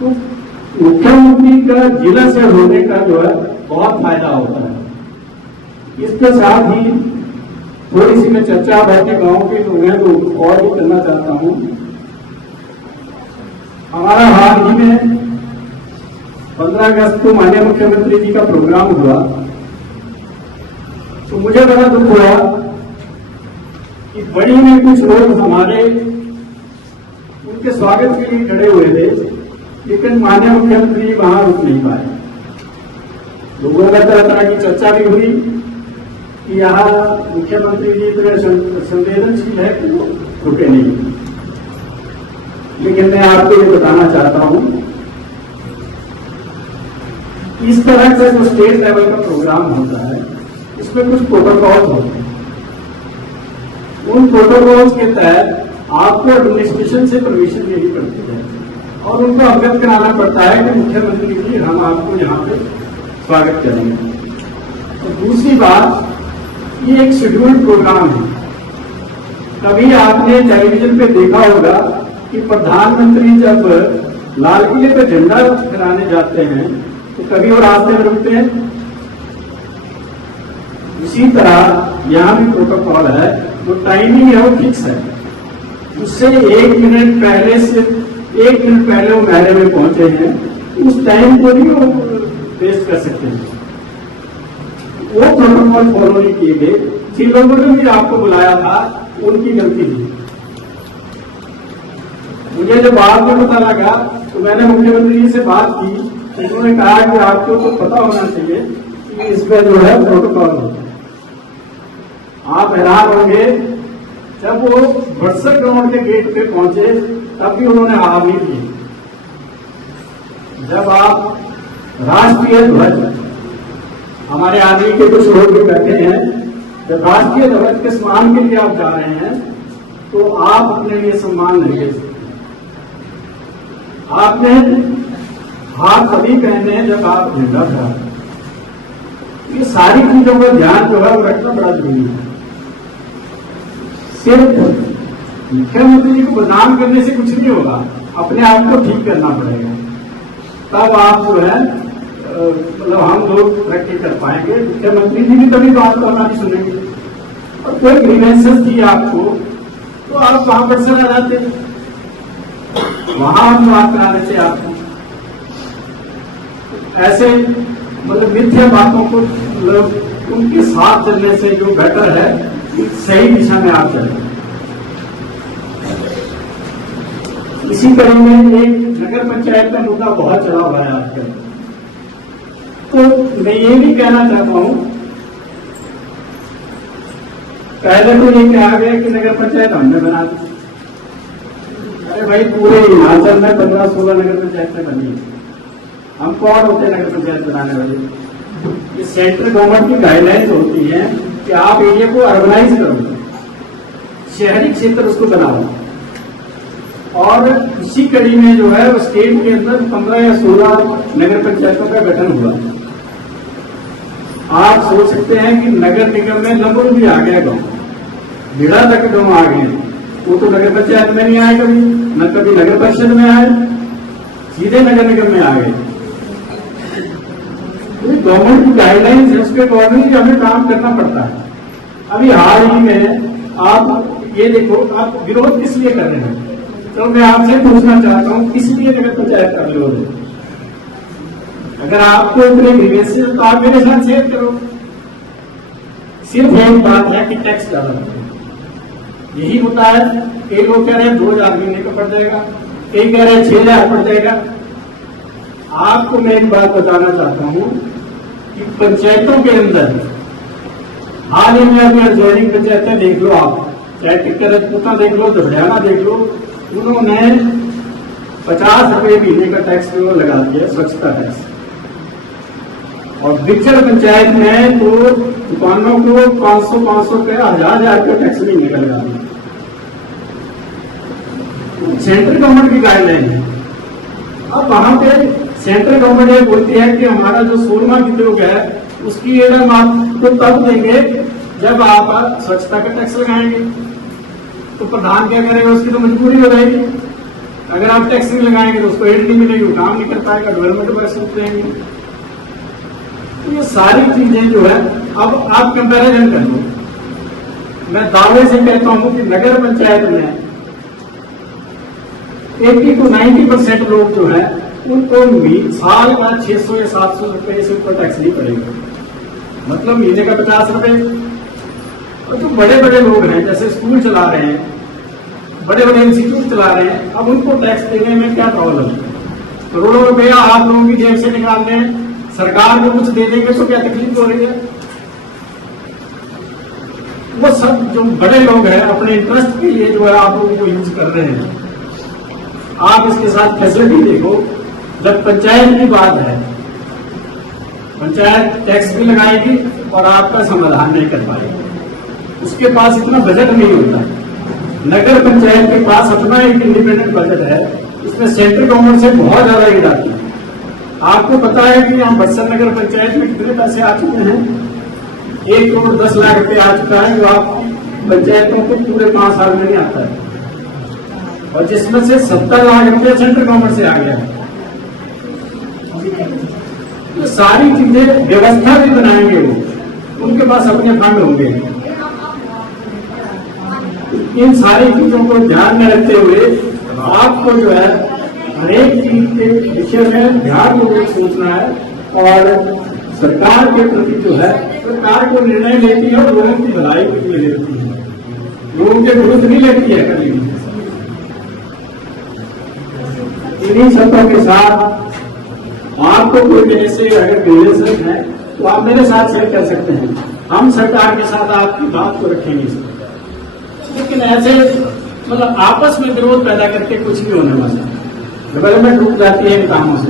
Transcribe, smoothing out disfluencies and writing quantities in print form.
तो मुख्यमंत्री का जिला से होने का जो है बहुत फायदा होता है। इसके साथ ही थोड़ी सी मैं चर्चा बाकी गांव के लोग हैं तो और भी करना चाहता हूं। हमारा हाल ही में 15 अगस्त को माननीय मुख्यमंत्री जी का प्रोग्राम हुआ, तो मुझे बड़ा दुख हुआ कि बड़ी में कुछ लोग हमारे उनके स्वागत के लिए खड़े हुए थे, लेकिन माननीय मुख्यमंत्री वहां रुक नहीं पाए। लोगों का तरह तरह की चर्चा भी हुई कि यहाँ मुख्यमंत्री जी इतने संवेदनशील है कि वो रुके नहीं। लेकिन मैं आपको ये बताना चाहता हूं, इस तरह से जो स्टेट लेवल का प्रोग्राम होता है इसमें कुछ प्रोटोकॉल होते हैं। उन प्रोटोकॉल्स के तहत आपको एडमिनिस्ट्रेशन से परमिशन लेनी पड़ती है और उनको अवगत कराना पड़ता है कि मुख्यमंत्री जी हम आपको यहाँ पे स्वागत करेंगे। और दूसरी बात, ये एक शेड्यूल्ड प्रोग्राम है। कभी आपने टेलीविजन पे देखा होगा कि प्रधानमंत्री जब लाल किले पे झंडा फहराने जाते हैं तो कभी वो रास्ते में रुकते हैं। इसी तरह यहाँ भी प्रोटोकॉल है, जो टाइमिंग है वो फिक्स है। उससे 1 मिनट पहले से 1 मिनट पहले वो मैरे में पहुंचे हैं, उस टाइम को नहीं वो वेस्ट कर सकते हैं। वो प्रोटोकॉल फॉलो नहीं किए गए। जिन लोगों ने भी आपको बुलाया था उनकी गलती थी। मुझे जब बाद में पता लगा तो मैंने मुख्यमंत्री जी से बात की, उन्होंने कहा कि आपको तो पता होना चाहिए कि इसमें जो है प्रोटोकॉल होता है। आप हैरान होंगे, जब वो व्हाट्सएप ग्राउंड के गेट पे पहुंचे तब भी उन्होंने हार नहीं दी। जब आप राष्ट्रीय ध्वज, हमारे आदमी के कुछ लोग भी बैठे हैं, जब राष्ट्रीय ध्वज के सम्मान के लिए आप जा रहे हैं तो आप अपने लिए सम्मान नहीं ले सकते। आपने हाथ तभी पहने हैं जब आप झंडा फहराते। ये सारी चीजों का ध्यान जो है वो रखना बड़ा जरूरी है। सिर्फ मुख्यमंत्री जी को बदनाम करने से कुछ नहीं होगा, अपने आप को ठीक करना पड़ेगा, तब आप जो है मतलब हम लोग तरक्की कर पाएंगे। मुख्यमंत्री जी भी तभी बात करना नहीं सुनेंगे। और कोई ग्रीवेंसेस थी आपको तो आप वहां पर से आ जाते, वहां हम बात कराने से आपको ऐसे मतलब मिथ्या बातों को उनके साथ चलने से जो बेटर है सही दिशा में आप चलें। इसी कड़ी में एक नगर पंचायत का मुद्दा बहुत चला हुआ है आजकल। तो मैं ये भी कहना चाहता हूं, पहले तो ये कहा गया कि नगर पंचायत हमने बना दी। अरे भाई, पूरे हिमाचल में 15-16 नगर पंचायतें बनी है। हम कौन होते हैं नगर पंचायत बनाने वाले? ये सेंट्रल गवर्नमेंट की गाइडलाइंस होती है कि आप एरिया को अर्बनाइज करो, शहरी क्षेत्र उसको बनाओ। और इसी कड़ी में जो है वो स्टेट के अंदर 15 या 16 नगर पंचायतों का गठन हुआ। आप सोच सकते हैं कि नगर निगम में लगभग भी आ गया गांव, बिड़ा तक गांव आ गए। वो तो नगर पंचायत में नहीं आए कभी, न कभी नगर परिषद में आए, सीधे नगर निगम में आ गए। गवर्नमेंट की गाइडलाइंस है, उसके अकॉर्डिंग हमें काम करना पड़ता है। अभी हाल ही में आप ये देखो, आप विरोध किस लिए कर रहे हैं? तो मैं आपसे पूछना चाहता हूं, किस लिए नगर पंचायत का विरोध है? अगर आपको इतने ग्रीवेंसेस तो आप मेरे साथ शेयर करो। सिर्फ एक बात है कि टैक्स ज्यादा यही होता है। कई लोग कह रहे हैं 2000 महीने का पड़ जाएगा, कई कह रहे हैं 6000 पड़ जाएगा। आपको मैं एक बात बताना चाहता हूं कि पंचायतों के अंदर हाल ही में अभी अर्जैनिक पंचायतें देख लो, आप चाहे टिक्कर रजपूता देख लो, दबड़ियाना देख लो, उन्होंने 50 रुपए महीने का टैक्स लगा दिया, स्वच्छता टैक्स। और बिचड़ पंचायत में तो दुकानों को 500 का 1000 का टैक्स महीने का लगा दिया। सेंट्रल गवर्नमेंट की गाइडलाइन है। अब वहां पे सेंट्रल गवर्नमेंट ये बोलती है कि हमारा जो 16वां विनियोग है उसकी एडम आपको तब देंगे जब आप स्वच्छता का टैक्स लगाएंगे। तो प्रधान क्या करेगा, उसकी तो मजबूरी हो जाएगी। अगर आप टैक्स नहीं लगाएंगे तो उसको एड नहीं मिलेगी, वो काम नहीं कर पाएगा, डेवलपमेंट पर सूख देंगे। तो ये सारी चीजें जो है, अब आप कंपैरिजन कर लो। मैं दावे से कहता हूं कि नगर पंचायत में 80 to 90% लोग जो है उनको साल का 600 या 700 रुपए से ऊपर टैक्स नहीं पड़ेगा, मतलब महीने का 50 रुपए। और जो बड़े बड़े लोग हैं, जैसे स्कूल चला रहे हैं, बड़े बड़े इंस्टीट्यूट चला रहे हैं, अब उनको टैक्स देने में क्या प्रॉब्लम है? करोड़ों रुपया आप लोगों की जेब से निकाल रहे हैं, सरकार को कुछ दे देंगे तो क्या तकलीफ हो रही है? वो सब जो बड़े लोग हैं अपने इंटरेस्ट के लिए जो है आप लोगों को यूज कर रहे हैं। आप इसके साथ फैसिलिटी देखो, जब पंचायत की बात है, पंचायत टैक्स भी लगाएगी और आपका समाधान नहीं कर पाएगी, उसके पास इतना बजट नहीं होता। नगर पंचायत के पास अपना एक इंडिपेंडेंट बजट है, इसमें सेंट्रल गवर्नमेंट से बहुत ज्यादा एड आती है। आपको पता है कि यहाँ बक्सर नगर पंचायत में कितने पैसे आ चुके हैं? 1 करोड़ 10 लाख रुपए आ चुका है, जो आप पंचायतों को पूरे 5 साल में नहीं आता है, और जिसमें से 70 लाख रुपए सेंट्रल गवर्नमेंट से आ गया है। तो सारी चीजें व्यवस्था भी बनाएंगे वो, उनके पास अपने फंड होंगे। इन सारी चीजों को ध्यान में रखते हुए आपको जो है हर एक चीज के विषय में ध्यान पूर्वक सोचना है, और सरकार के प्रति जो है सरकार को निर्णय लेती है और लोगों की भलाई के लिए लेती है, लोगों के विरुद्ध नहीं लेती है कभी। इन्हीं शब्दों के साथ आपको कोई मेरे से अगर रिलेशन है तो आप मेरे साथ शेयर कर सकते हैं, हम सरकार के साथ आपकी बात को रखेंगे। लेकिन ऐसे मतलब आपस में विरोध पैदा करके कुछ नहीं होने वाला, डेवलपमेंट रुक जाती है इन कामों से।